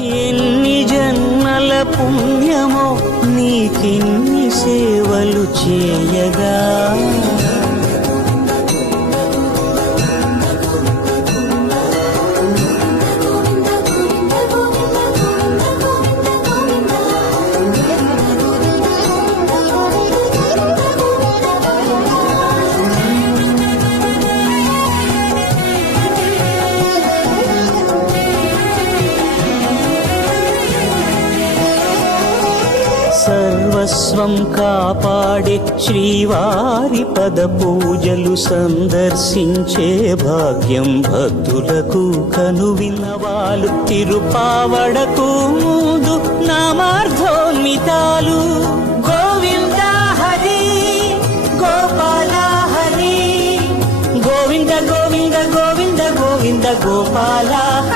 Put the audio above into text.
ఎన్ని జన్మల పుణ్యమో నీకిన్ని సేవలు చేయగా, సర్వస్వం కాపాడే శ్రీవారి పద పూజలు సందర్శించే భాగ్యం భక్తులకు కనువిన్నవాలు. తిరుపావడకు ముందు నామార్థోన్మితాలు. గోవింద హరి గోపాల హరి, గోవింద గోవింద గోవింద గోవింద గోపాల హరి.